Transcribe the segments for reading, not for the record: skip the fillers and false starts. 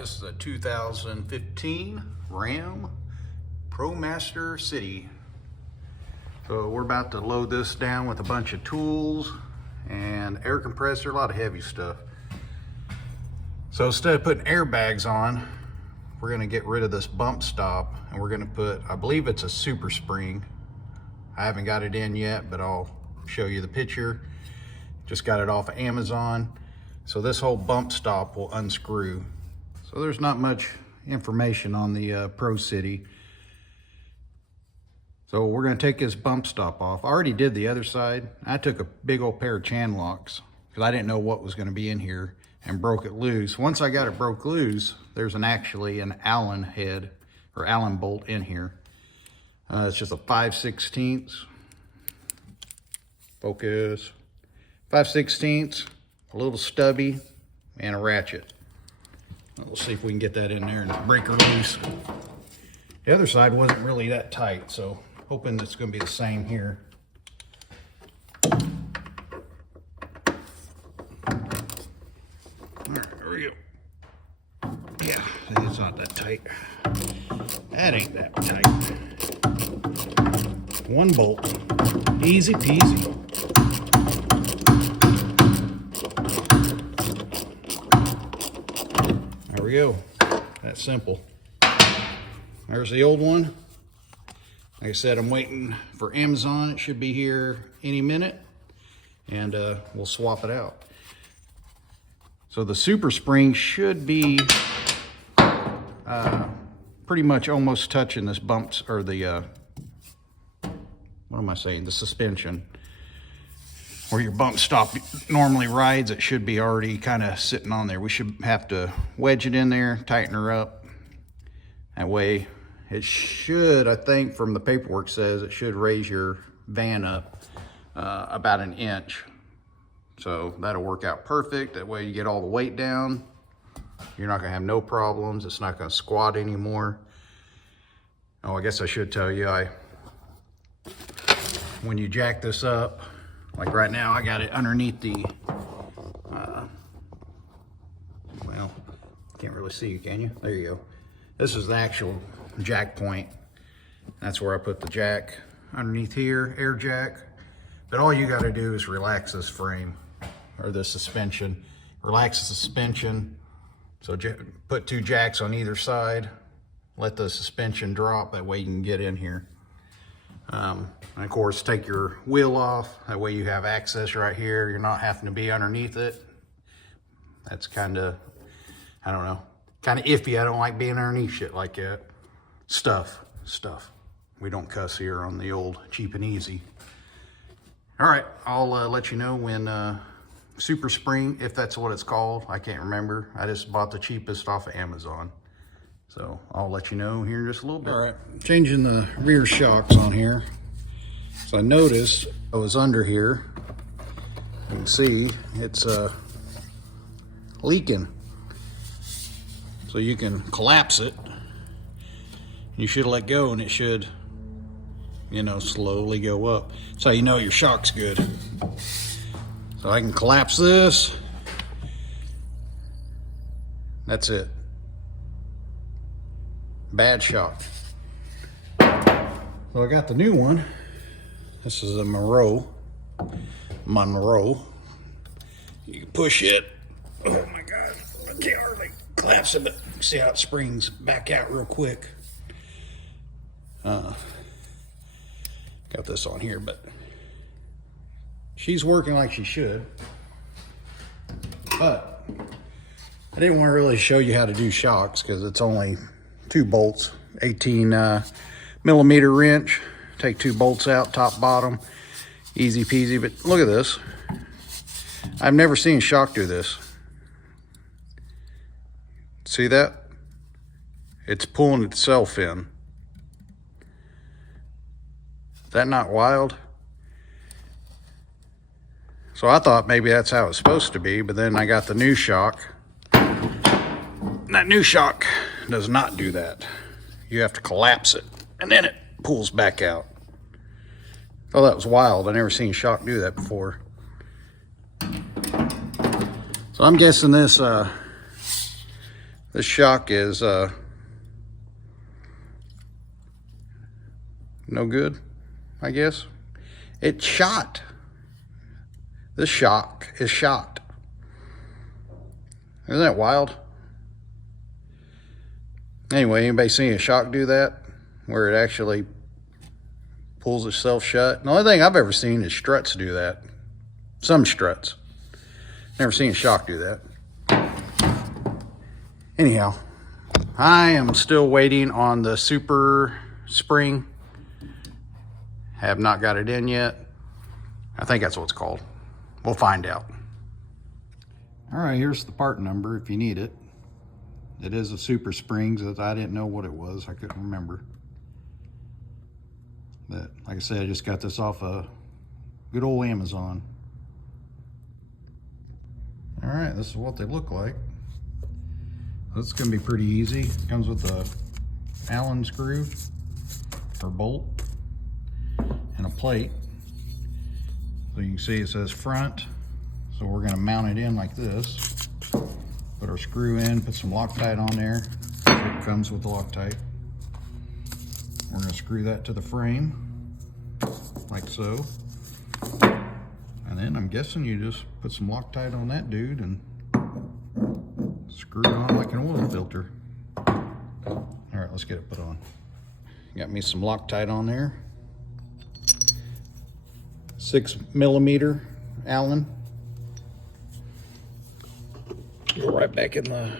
this is a 2015 Ram ProMaster City. So we're about to load this down with a bunch of tools and air compressor, a lot of heavy stuff. So instead of putting airbags on, we're gonna get rid of this bump stop and we're gonna put, I believe it's a SumoSpring. I haven't got it in yet, but I'll show you the picture. Just got it off of Amazon. So this whole bump stop will unscrew. So there's not much information on the Pro City. So we're gonna take this bump stop off. I already did the other side. I took a big old pair of chan locks because I didn't know what was gonna be in here and broke it loose. Once I got it broke loose, there's actually an Allen head or Allen bolt in here. It's just a 5/16. Focus. 5/16, a little stubby, and a ratchet. We'll see if we can get that in there and break her loose. The other side wasn't really that tight, so hoping it's going to be the same here. All right, there we go. Yeah, it's not that tight. That ain't that tight. One bolt, easy peasy. There we go. That's simple. There's the old one. Like I said, I'm waiting for Amazon. It should be here any minute, and we'll swap it out. So the SumoSprings should be pretty much almost touching this bumps, or the what am I saying? The suspension. Where your bump stop normally rides, it should be already kind of sitting on there. We should have to wedge it in there, tighten her up. That way it should, I think from the paperwork says, it should raise your van up about 1 inch. So that'll work out perfect. That way you get all the weight down. You're not gonna have no problems. It's not gonna squat anymore. Oh, I guess I should tell you, when you jack this up, like right now, I got it underneath the, well, can't really see you, can you? There you go. This is the actual jack point. That's where I put the jack underneath here, air jack. But all you gotta do is relax this frame, or the suspension. Relax the suspension. So put 2 jacks on either side. Let the suspension drop, that way you can get in here. And of course, take your wheel off. That way you have access right here. You're not having to be underneath it. That's kind of, I don't know, kind of iffy. I don't like being underneath shit like that. Stuff. We don't cuss here on the old cheap and easy. All right, I'll let you know when SumoSpring, if that's what it's called. I can't remember. I just bought the cheapest off of Amazon. So I'll let you know here in just a little bit. All right, changing the rear shocks on here. So I noticed I was under here. You can see it's leaking. So you can collapse it. You should let go and it should, you know, slowly go up. That's how you know your shock's good. So I can collapse this. That's it. Bad shock. So I got the new one. This is a Monroe. You can push it. Oh my God, I can't hardly collapse it, but see how it springs back out real quick. Got this on here, but she's working like she should. But I didn't want to really show you how to do shocks because it's only 2 bolts, 18 millimeter wrench. Take 2 bolts out, top, bottom, easy peasy. But look at this. I've never seen shock do this. See that? It's pulling itself in. Is that not wild? So I thought maybe that's how it's supposed to be, but then I got the new shock. That new shock does not do that. You have to collapse it, and then it pulls back out. Oh, that was wild. I never seen shock do that before. So I'm guessing this This shock is no good, I guess. It's shot. This shock is shot. Isn't that wild? Anyway, anybody seen a shock do that? Where it actually pulls itself shut? The only thing I've ever seen is struts do that. Some struts. Never seen a shock do that. Anyhow, I am still waiting on the super spring. Have not got it in yet. I think that's what it's called. We'll find out. All right, here's the part number if you need it. It is a SumoSprings. I didn't know what it was. I couldn't remember. But like I said, I just got this off of good old Amazon. All right, this is what they look like. This is gonna be pretty easy. It comes with a Allen screw or bolt and a plate. So you can see it says front. So we're gonna mount it in like this. Put our screw in, put some Loctite on there. It comes with the Loctite. We're gonna screw that to the frame, like so. And then I'm guessing you just put some Loctite on that dude and screw it on like an oil filter. All right, let's get it put on. Got me some Loctite on there. 6mm Allen. Go right back in the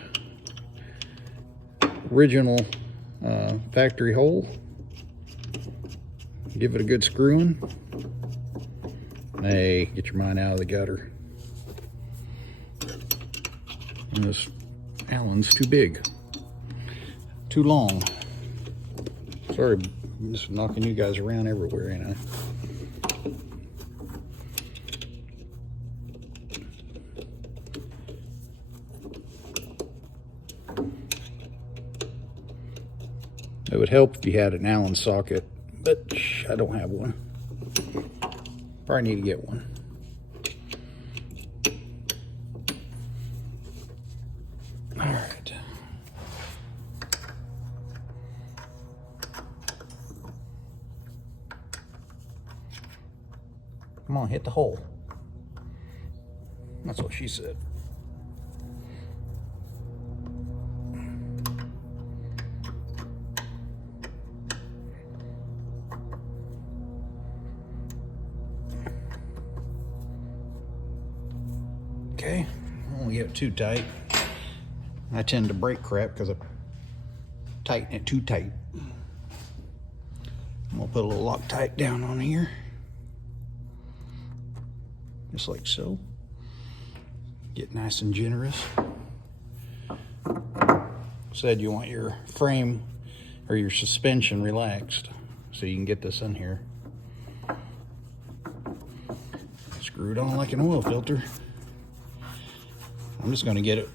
original factory hole. Give it a good screwing. Hey, get your mind out of the gutter. And this Allen's too big, too long. Sorry, I'm just knocking you guys around everywhere, ain't I? It would help if you had an Allen socket, but I don't have one. Probably need to get one. All right. Come on, hit the hole. That's what she said. Okay, I don't get it too tight. I tend to break crap because I tighten it too tight. I'm gonna put a little Loctite down on here. Just like so. Get nice and generous. Said you want your frame or your suspension relaxed so you can get this in here. Screw it on like an oil filter. I'm just going to get it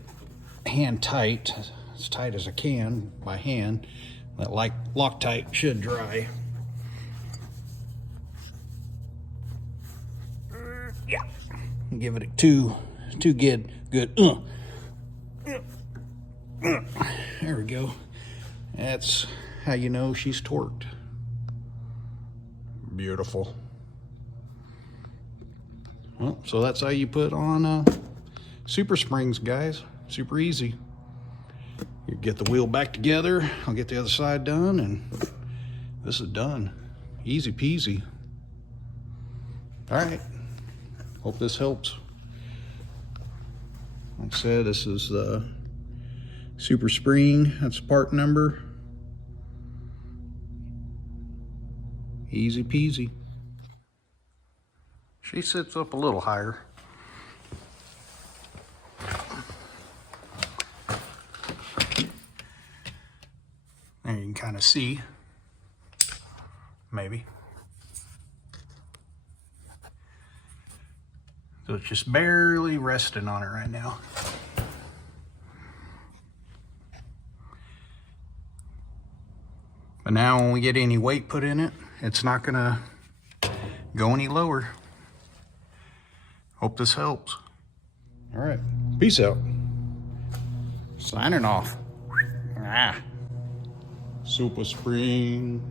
hand tight, as tight as I can by hand. That Loctite should dry. Yeah, give it a two good. There we go. That's how you know she's torqued. Beautiful. Well, so that's how you put on SumoSprings, guys. Super easy. You get the wheel back together. I'll get the other side done, and this is done. Easy peasy. All right. Hope this helps. Like I said, this is the SumoSpring. That's part number. Easy peasy. She sits up a little higher. There you can kind of see, maybe. So it's just barely resting on it right now. But now when we get any weight put in it, it's not gonna go any lower. Hope this helps. All right, peace out. Signing off. SumoSpring.